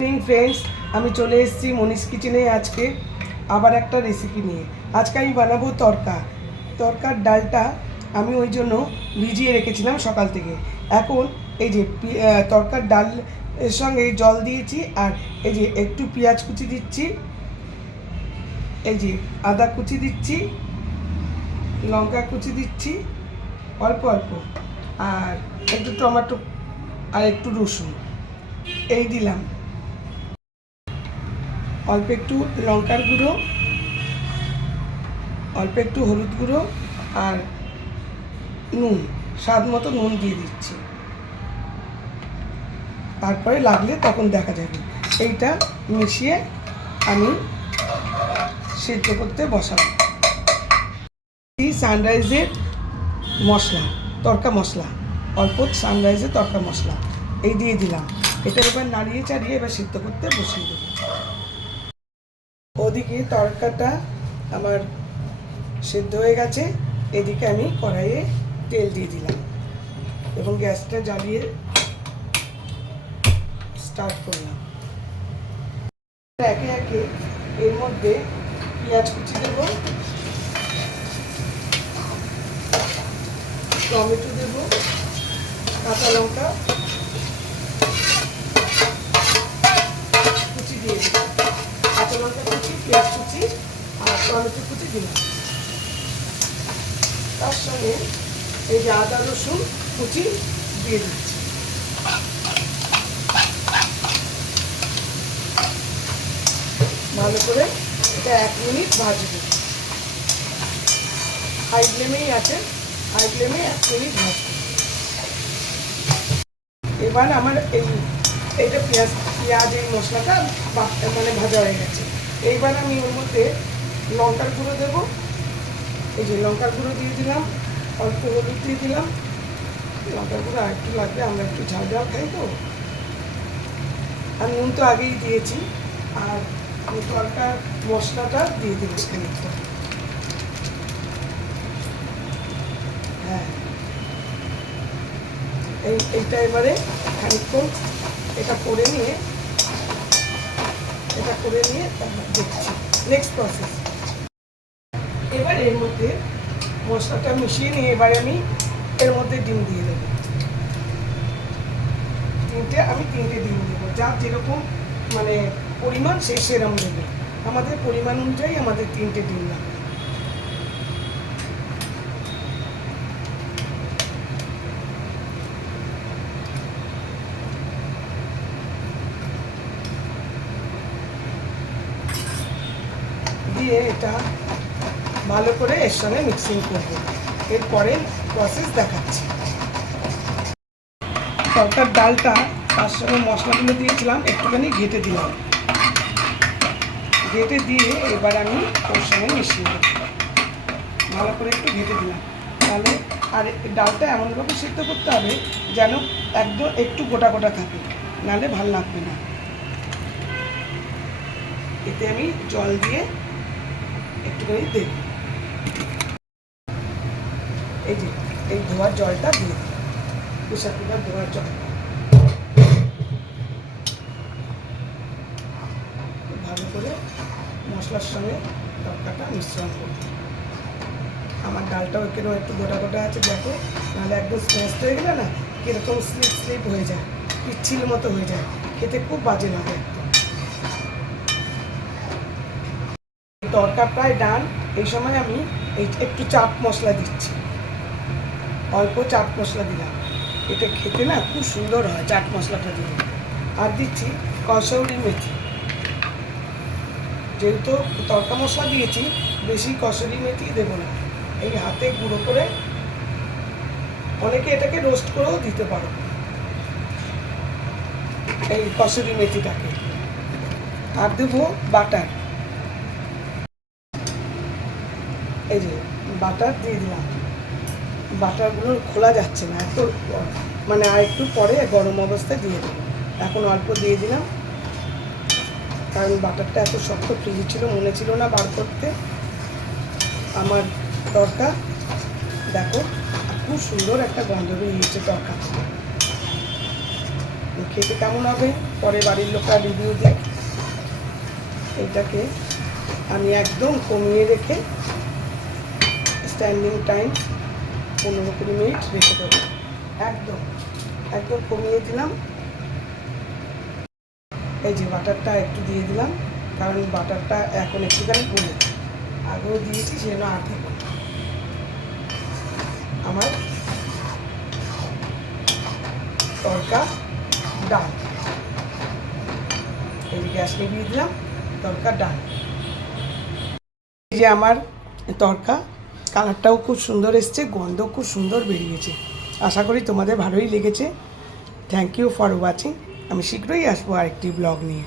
Friends আমি চলে এসেছি মনীষ কিচেনে আজকে আবার একটা রেসিপি নিয়ে। আজকে আমি বানাবো তরকার ডালটা আমি ওই জন্য ভিজিয়ে রেখেছিলাম সকাল থেকে। এখন এই যে তরকার ডাল এর সঙ্গে জল দিয়েছি আর এই যে একটু পেঁয়াজ কুচি দিচ্ছি, এই যে আদা কুচি দিচ্ছি, লঙ্কা কুচি দিচ্ছি অল্প অল্প, আর একটু টমেটো আর একটু রসুন এই দিলাম, অল্প একটু লঙ্কার গুঁড়ো, অল্প একটু হলুদ গুঁড়ো আর নুন, স্বাদ মতো নুন দিয়ে দিচ্ছি। তারপরে লাগলে তখন দেখা যাবে। এইটা মিশিয়ে আমি সেদ্ধ করতে বসাবো। সানরাইজের মশলা, তড়কা মশলা, অল্প সানরাইজের তড়কা মশলা এই দিয়ে দিলাম। এটা এবার নাড়িয়ে চাড়িয়ে এবার সেদ্ধ করতে বসিয়ে দেবো। ওদিকে তরকাটা আমার সেদ্ধ হয়ে গেছে, এদিকে আমি কড়াইয়ে তেল দিয়ে দিলাম এবং গ্যাসটা জ্বালিয়ে স্টার্ট করলাম। একে একে এর মধ্যে পেঁয়াজ কুচি দেবো, টমেটো দেবো, কাঁচা লঙ্কা কুচি দিয়ে দেবো, কাঁচা লঙ্কা কুচি, পেঁয়াজ কুচি আর টমেটো কুচি দিলাম। তার সঙ্গে এই যে আদা রসুন কুচি দিয়ে দিচ্ছি। ভালো করে এটা 1 মিনিট ভাজবো, হাই ফ্লেমেই আছে, হাই ফ্লেমে 1 মিনিট ভাজবো। এবার আমার এইটা পেঁয়াজ এই মশলাটা মানে ভাজা হয়ে গেছে। এইবার আমি ওর মধ্যে লঙ্কার গুঁড়ো দেবো, এই যে লঙ্কার গুঁড়ো দিয়ে দিলাম, অল্প হলুদ দিয়ে দিলাম, লঙ্কার গুঁড়ো আর একটু লাগবে, আমরা একটু ঝাল ঝাল খাই তো। আর নুন তো আগেই দিয়েছি, আর তরকার মশলাটা দিয়ে দিচ্ছি খানিকটা। হ্যাঁ, এইটা এবারে খানিকক্ষণ এটা করে নিয়ে দেখছি নেক্সট প্রসেস। এবার এর মধ্যে মশলাটা মিশিয়ে নিয়ে এবারে আমি এর মধ্যে ডিম দিয়ে দেবো। আমি তিনটে ডিম দেবো, যার যেরকম মানে পরিমাণ সেরকম দেবে। আমাদের পরিমাণ অনুযায়ী আমাদের 3টে ডিম লাগবে। দিয়ে এটা ভালো করে এর সঙ্গে মিক্সিং করবো। এরপরে প্রসেস দেখাচ্ছি। তরকার ডালটা তার সঙ্গে মশলাগুলো দিয়েছিলাম, একটুখানি ঘেটে দিলাম, ঘেটে দিয়ে এবার আমি ওর সঙ্গে মিশিয়ে দেবো। ভালো করে একটু ঘেটে দিলাম, তাহলে আর ডালটা এমনভাবে সিদ্ধ করতে হবে যেন একদম একটু গোটা গোটা থাকে, নাহলে ভালো লাগবে না। এতে আমি জল দিয়ে একটুখানি দেব, এই যে এই ধোয়ার জলটা দিয়ে দিই, প্রেশার কুকার ধোয়ার জলটা ভালো করে মশলার সঙ্গে তরকাটা মিশ্রণ করব। আমার ডালটাও এখানেও একটু গোটা গোটা আছে, দেখো, নাহলে একদম স্ম্যাশ হয়ে গেলে না কীরকম স্লিপ হয়ে যায়, পিচ্ছিল মতো হয়ে যায়, খেতে খুব বাজে লাগে একদম। তরকা প্রায় ডান। এই সময় আমি একটু চাট মশলা দিচ্ছি, অল্প চাট মশলা দিলাম, এটা খেতে না খুব সুন্দর হয় চাট মশলাটা দিলে। আর দিচ্ছি কসৌরি মেথি, যেহেতু তরকা মশলা দিয়েছি বেশি কসুরি মেথি দেবো না, এই হাতে গুঁড়ো করে, অনেকে এটাকে রোস্ট করেও দিতে পারো এই কসুরি মেথিটাকে। আর দেবো বাটার, এই যে বাটার দিয়ে দিলাম। বাটারগুলো খোলা যাচ্ছে না এত, মানে আর একটু পরে গরম অবস্থায় দিয়ে দেবো। এখন অল্প দিয়ে দিলাম, কারণ বাটারটা এত শক্ত ফ্রিজ ছিল, মনে ছিল না বার করতে। আমার তরকা দেখো খুব সুন্দর একটা গন্ধ বেরিয়েছে তরকা। খেতে কেমন হবে পরে বাড়ির লোকরা রিভিউ দেয়। এটাকে আমি একদম কমিয়ে রেখে স্ট্যান্ডিং টাইম 15-20 মিনিট রেখে দেবো। একদম একদম কমিয়ে দিলাম। এই যে বাটারটা একটু দিয়ে দিলাম, কারণ বাটারটা এখন একটুখানি পড়ে, আগেও দিয়েছি সেজন্য আর দেব। আমার তরকা ডাল, এই যে গ্যাস নিভিয়ে দিলাম, তরকা ডাল। এই যে আমার তরকা, কালারটাও খুব সুন্দর এসছে, গন্ধ খুব সুন্দর বেরিয়েছে। আশা করি তোমাদের ভালোই লেগেছে। Thank you for watching. আমি শীঘ্রই আসবো আরেকটি ব্লগ নিয়ে।